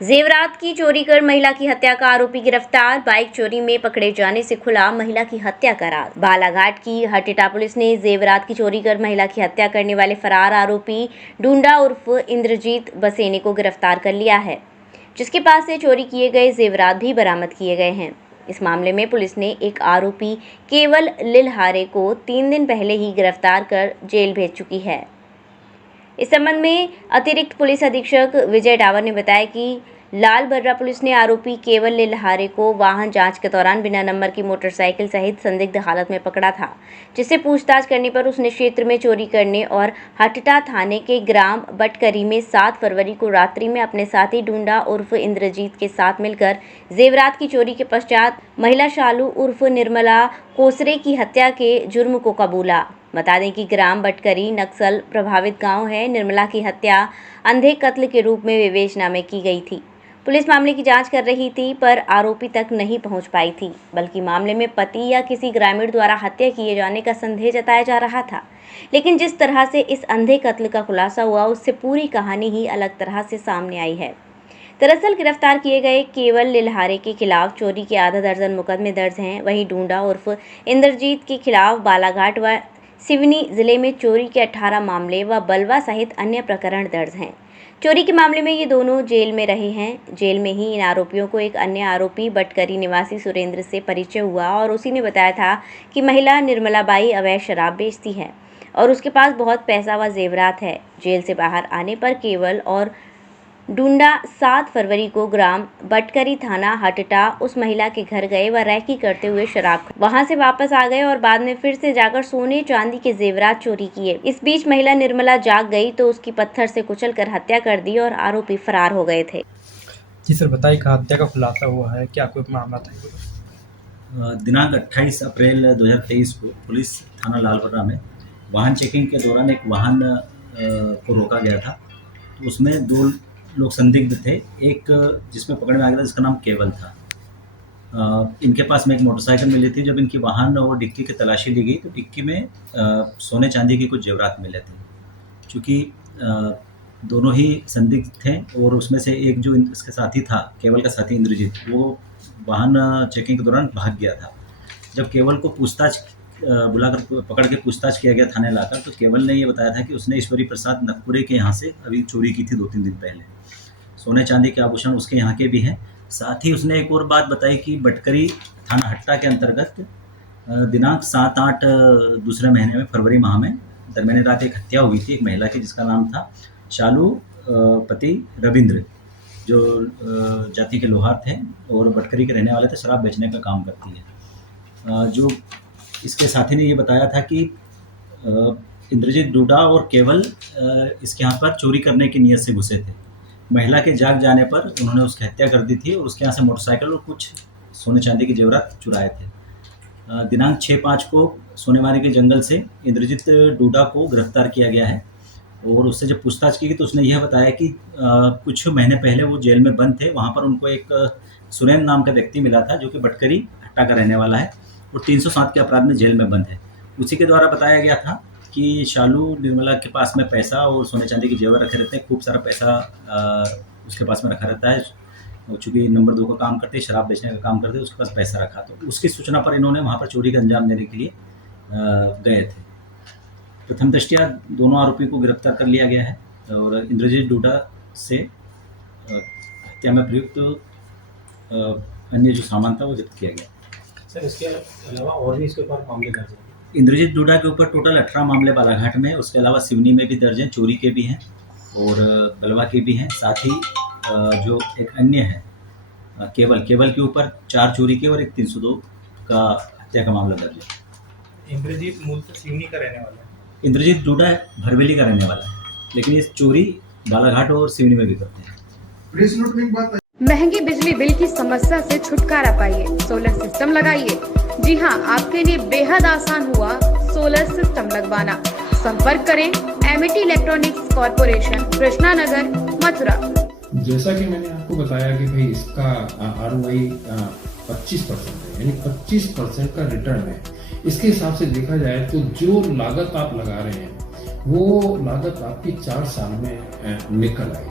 जेवरात की चोरी कर महिला की हत्या का आरोपी गिरफ्तार। बाइक चोरी में पकड़े जाने से खुला महिला की हत्या का राज। बालाघाट की हटिटा पुलिस ने जेवरात की चोरी कर महिला की हत्या करने वाले फरार आरोपी डूंडा उर्फ इंद्रजीत बसेने को गिरफ्तार कर लिया है, जिसके पास से चोरी किए गए जेवरात भी बरामद किए गए हैं। इस मामले में पुलिस ने एक आरोपी केवल लिलहारे को 3 दिन पहले ही गिरफ्तार कर जेल भेज चुकी है। इस संबंध में अतिरिक्त पुलिस अधीक्षक विजय डावर ने बताया कि लाल बर्रा पुलिस ने आरोपी केवल लिलहारे को वाहन जांच के दौरान बिना नंबर की मोटरसाइकिल सहित संदिग्ध हालत में पकड़ा था, जिससे पूछताछ करने पर उसने क्षेत्र में चोरी करने और हटिटा थाने के ग्राम बटकरी में 7 फरवरी को रात्रि में अपने साथी डूंडा उर्फ इंद्रजीत के साथ मिलकर जेवरात की चोरी के पश्चात महिला शालू उर्फ निर्मला कोसरे की हत्या के जुर्म को कबूला। बता दें कि ग्राम बटकरी नक्सल प्रभावित गांव है। निर्मला की हत्या अंधे कत्ल के रूप में विवेचना में की गई थी। पुलिस मामले की जांच कर रही थी, पर आरोपी तक नहीं पहुंच पाई थी, बल्कि मामले में पति या किसी ग्रामीण द्वारा हत्या किए जाने का संदेह जताया जा रहा था। लेकिन जिस तरह से इस अंधे कत्ल का खुलासा हुआ, उससे पूरी कहानी ही अलग तरह से सामने आई है। दरअसल गिरफ्तार किए गए केवल लिलहारे के खिलाफ चोरी के आधा दर्जन मुकदमे दर्ज हैं। वहीं डूंडा उर्फ इंद्रजीत के खिलाफ बालाघाट व सिवनी जिले में चोरी के 18 मामले व बलवा सहित अन्य प्रकरण दर्ज हैं। चोरी के मामले में ये दोनों जेल में रहे हैं। जेल में ही इन आरोपियों को एक अन्य आरोपी बटकरी निवासी सुरेंद्र से परिचय हुआ और उसी ने बताया था कि महिला निर्मला बाई अवैध शराब बेचती है और उसके पास बहुत पैसा व जेवरात है। जेल से बाहर आने पर केवल और डूंडा 7 फरवरी को ग्राम बटकरी थाना हटिटा उस महिला के घर गए व रैकी करते हुए शराब वहां से वापस आ गए और बाद में फिर से जाकर सोने चांदी के जेवरात चोरी किए। इस बीच महिला निर्मला जाग गई तो उसकी पत्थर से कुचलकर हत्या कर दी और आरोपी फरार हो गए थे। जी सर, बताइए कहाँ हत्या का खुलासा हुआ है, क्या कोई मामला था? दिनांक 28 अप्रैल 2023 को पुलिस थाना लालबर्रा में वाहन चेकिंग के दौरान एक वाहन को रोका गया था। तो उसमें 2 लोग संदिग्ध थे। एक जिसमें पकड़ में आ गया था, जिसका नाम केवल था। इनके पास में एक मोटरसाइकिल मिली थी। जब इनकी वाहन और डिक्की की तलाशी ली गई तो डिक्की में सोने चांदी के कुछ जेवरात मिले थे। चूँकि दोनों ही संदिग्ध थे और उसमें से एक जो इसके साथी था, केवल का साथी इंद्रजीत, वो वाहन चेकिंग के दौरान भाग गया था। जब केवल को बुलाकर पकड़ के पूछताछ किया गया थाने लाकर, तो केवल ने ये बताया था कि उसने ईश्वरी प्रसाद नकपुरे के यहाँ से अभी चोरी की थी 2-3 दिन पहले। सोने चांदी के आभूषण उसके यहाँ के भी हैं। साथ ही उसने एक और बात बताई कि बटकरी थाना हट्टा के अंतर्गत दिनांक 7-8 दूसरे महीने में फरवरी माह में दरमियानी रात एक हत्या हुई थी एक महिला की, जिसका नाम था शालू पति रविंद्र, जो जाति के लोहार थे और बटकरी के रहने वाले थे। शराब बेचने का काम करती है। जो इसके साथी ने ये बताया था कि इंद्रजीत डूडा और केवल इसके यहाँ पर चोरी करने की नीयत से घुसे थे। महिला के जाग जाने पर उन्होंने उसकी हत्या कर दी थी और उसके यहाँ से मोटरसाइकिल और कुछ सोने चांदी के जेवरात चुराए थे। दिनांक 6-5 को सोनेमारी के जंगल से इंद्रजीत डूडा को गिरफ्तार किया गया है और उससे जब पूछताछ की गई तो उसने यह बताया कि कुछ महीने पहले वो जेल में बंद थे। वहाँ पर उनको एक सुरेंद्र नाम का व्यक्ति मिला था, जो कि बटकरी हट्टा का रहने वाला है और 307 के अपराध में जेल में बंद है। उसी के द्वारा बताया गया था कि शालू निर्मला के पास में पैसा और सोने चांदी के जेवर रखे रहते हैं। खूब सारा पैसा उसके पास में रखा रहता है। चूँकि नंबर 2 का काम करते, शराब बेचने का काम करते, उसके पास पैसा रखा। तो उसकी सूचना पर इन्होंने वहाँ पर चोरी का अंजाम देने के लिए गए थे। प्रथम दृष्टया दोनों आरोपी को गिरफ्तार कर लिया गया है और इंद्रजीत डूडा से हत्या में प्रयुक्त अन्य जो सामान था वो जब्त किया गया। सर, इसके अलावा और भी इसके ऊपर मामले दर्ज हैं? इंद्रजीत डूडा के ऊपर टोटल 18 मामले बालाघाट में, उसके अलावा सिवनी में भी दर्ज हैं, चोरी के भी हैं और बलवा के भी हैं। साथ ही जो एक अन्य है केवल के ऊपर 4 चोरी के और एक 302 का हत्या का मामला दर्ज है। इंद्रजीत मूलतः सिवनी का रहने वाला है। इंद्रजीत डूडा भरवेली का रहने वाला है, लेकिन ये चोरी बालाघाट और सिवनी में भी करते हैं। महंगी बिजली बिल की समस्या से छुटकारा पाइए, सोलर सिस्टम लगाइए। जी हां, आपके लिए बेहद आसान हुआ सोलर सिस्टम लगवाना। संपर्क करें Amity electronics corporation, Krishna Nagar, Mathura. जैसा कि मैंने आपको बताया कि भाई इसका ROI 25% है, यानी 25% का रिटर्न है। इसके हिसाब से देखा जाए तो जो लागत आप लगा रहे हैं वो लागत आपकी 4 साल में निकल आएगी।